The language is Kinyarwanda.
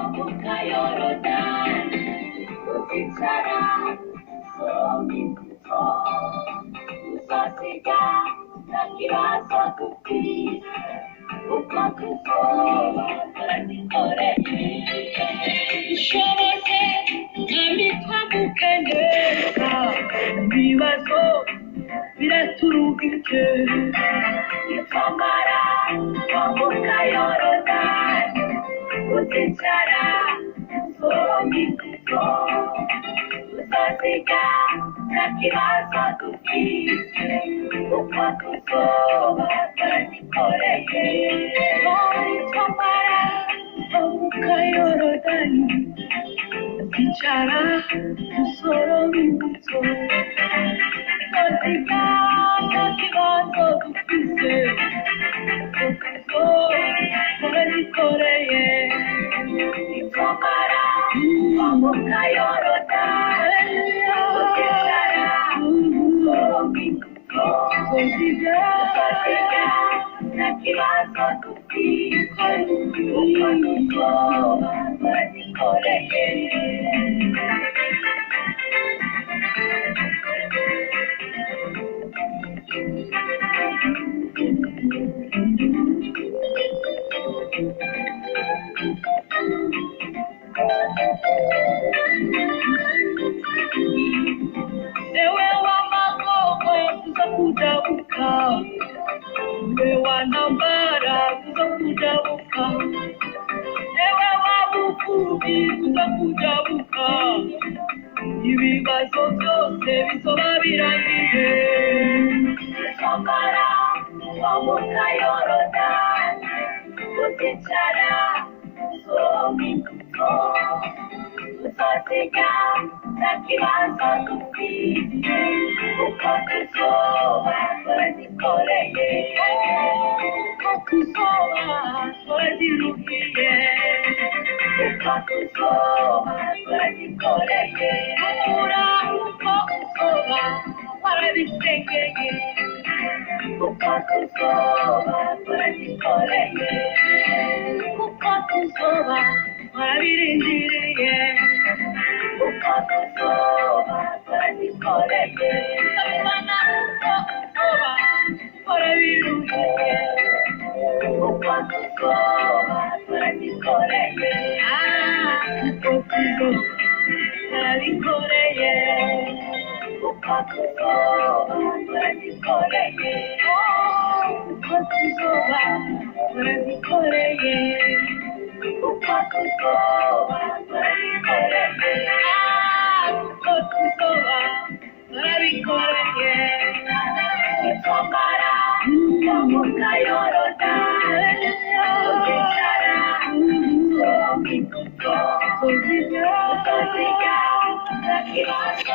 wambuka Yorodani uzicara soroma imbuto uzasiga nta kibazo dufite kuko tuzoba twaragikoreye dushoboze mwami twambuke neza ibibazo biraturubike nitwamara kwambuka Yorodani uzicara soroma imbuto uzasiga nta kibazo dufite kuko tuzoba twaragikoreye nitwamara kwambuka Yorodani uzicara soroma imbuto uzasiga nta kibazo dufite kuko twaragikoreye nitwamara kwambuka Yorodani uzicara soroma imbuto uzasiga nta kibazo dufite kuko tuzoba twaragikoreye ewe wamagogo tuzakujabuka ewe wanambara tuzakujabuka ewe wabufubi tuzakujabuka ibibazo byose bizoba birangiye twamara kwambuka Yorodani uzicara soroma imbuto uzasiga nta kibazo dufite kuko tuzoba twaragikoreye kuko tuzoba twaragiruhiye kuko tuzoba twaragikoreye kubura kuko tuzoba warabisengeye kuko tuzoba twaragikoreye kuko tuzoba warabirindiriye kuko tuzoba twaragikoreye abana kuko tuzoba warabiruhiye kuko tuzoba twaragikoreye kuko tuzoba twaragikoreye kuko tuzoba twaragikoreye kuko tuzoba twaragikoreye kuko tuzoba twaragikoreye kuko tuzoba twarabikoreye nitwamara kwambuka Yorodani uzicara soroma imbuto uzasiga nta kibazo